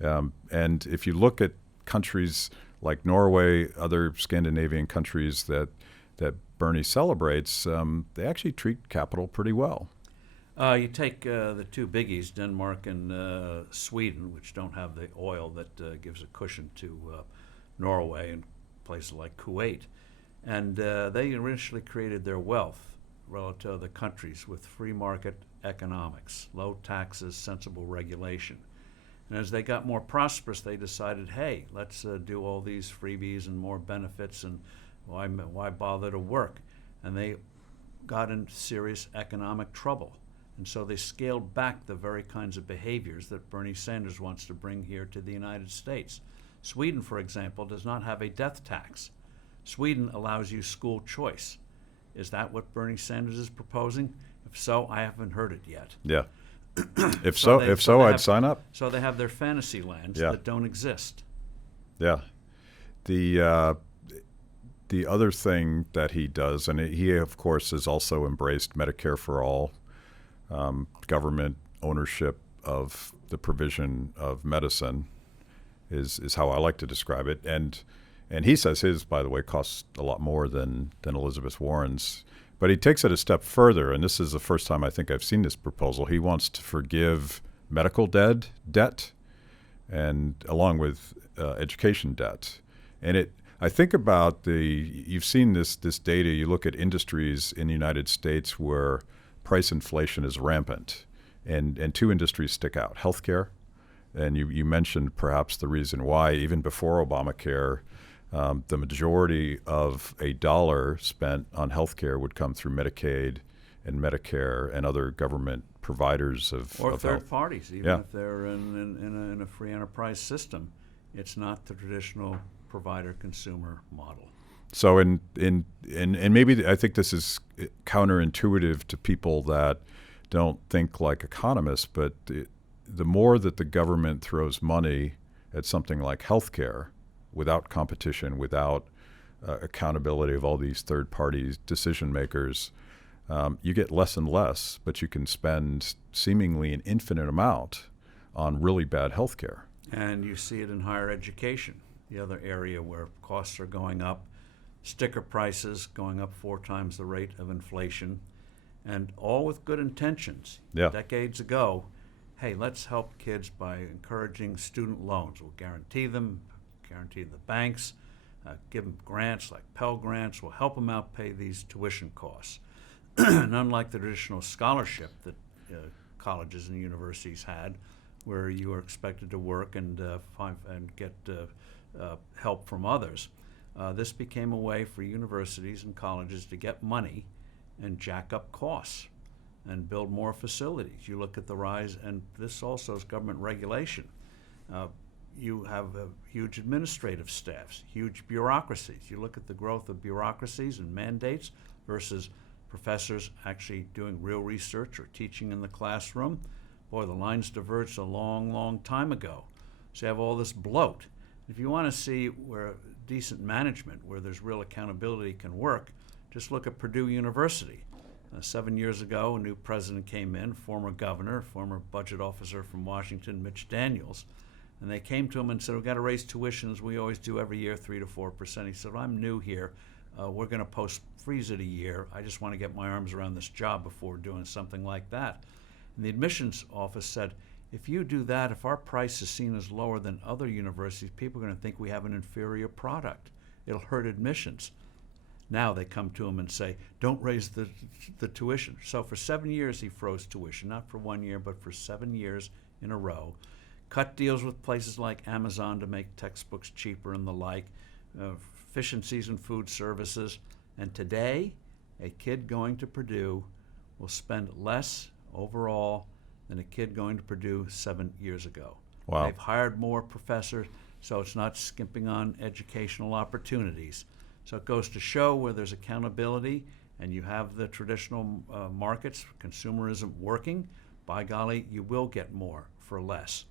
And if you look at countries like Norway, other Scandinavian countries that Bernie celebrates, they actually treat capital pretty well. You take the two biggies, Denmark and Sweden, which don't have the oil that gives a cushion to Norway and places like Kuwait. And they initially created their wealth relative to other countries with free market economics, low taxes, sensible regulation. And as they got more prosperous, they decided, hey, let's do all these freebies and more benefits, and why bother to work? And they got into serious economic trouble. And so they scaled back the very kinds of behaviors that Bernie Sanders wants to bring here to the United States. Sweden, for example, does not have a death tax. Sweden allows you school choice. Is that what Bernie Sanders is proposing? If so, I haven't heard it yet. Yeah. If so, I'd sign up. So they have their fantasy lands Yeah. that don't exist. Yeah. The other thing that he does, and he, of course, has also embraced Medicare for all, government ownership of the provision of medicine is how I like to describe it. And he says his, by the way, costs a lot more than Elizabeth Warren's. But he takes it a step further, and this is the first time I think I've seen this proposal. He wants to forgive medical debt, and along with education debt. And I think about you've seen this data. You look at industries in the United States where price inflation is rampant, and two industries stick out: healthcare, and you mentioned perhaps the reason why, even before Obamacare, the majority of a dollar spent on healthcare would come through Medicaid and Medicare and other government providers of third health. parties, even if they're in a free enterprise system. It's not the traditional provider-consumer model. So and maybe I think this is counterintuitive to people that don't think like economists, but the more that the government throws money at something like healthcare, without competition, without accountability of all these third-party decision makers, you get less and less, but you can spend seemingly an infinite amount on really bad healthcare. And you see it in higher education, the other area where costs are going up, sticker prices going up 4 times the rate of inflation, and all with good intentions. Yeah. Decades ago, hey, let's help kids by encouraging student loans. We'll guarantee the banks, give them grants like Pell Grants. We'll help them out pay these tuition costs. And unlike the traditional scholarship that colleges and universities had, where you were expected to work and get help from others, this became a way for universities and colleges to get money and jack up costs and build more facilities. You look at the rise, and this also is government regulation. You have huge administrative staffs, huge bureaucracies. You look at the growth of bureaucracies and mandates versus professors actually doing real research or teaching in the classroom. Boy, the lines diverged a long, long time ago. So you have all this bloat. If you want to see where decent management, where there's real accountability can work, just look at Purdue University. 7 years ago, a new president came in, former governor, former budget officer from Washington, Mitch Daniels, and they came to him and said, we've got to raise tuitions. We always do every year, 3 to 4%. He said, well, I'm new here. We're going to freeze it a year. I just want to get my arms around this job before doing something like that. And the admissions office said, if you do that, if our price is seen as lower than other universities, people are going to think we have an inferior product. It'll hurt admissions. Now they come to him and say, don't raise the tuition. So for 7 years he froze tuition, not for 1 year, but for 7 years in a row. Cut deals with places like Amazon to make textbooks cheaper and the like, efficiencies in food services. And today, a kid going to Purdue will spend less overall than a kid going to Purdue 7 years ago. Wow. They've hired more professors, so it's not skimping on educational opportunities. So it goes to show where there's accountability and you have the traditional markets, consumerism working, by golly, you will get more for less.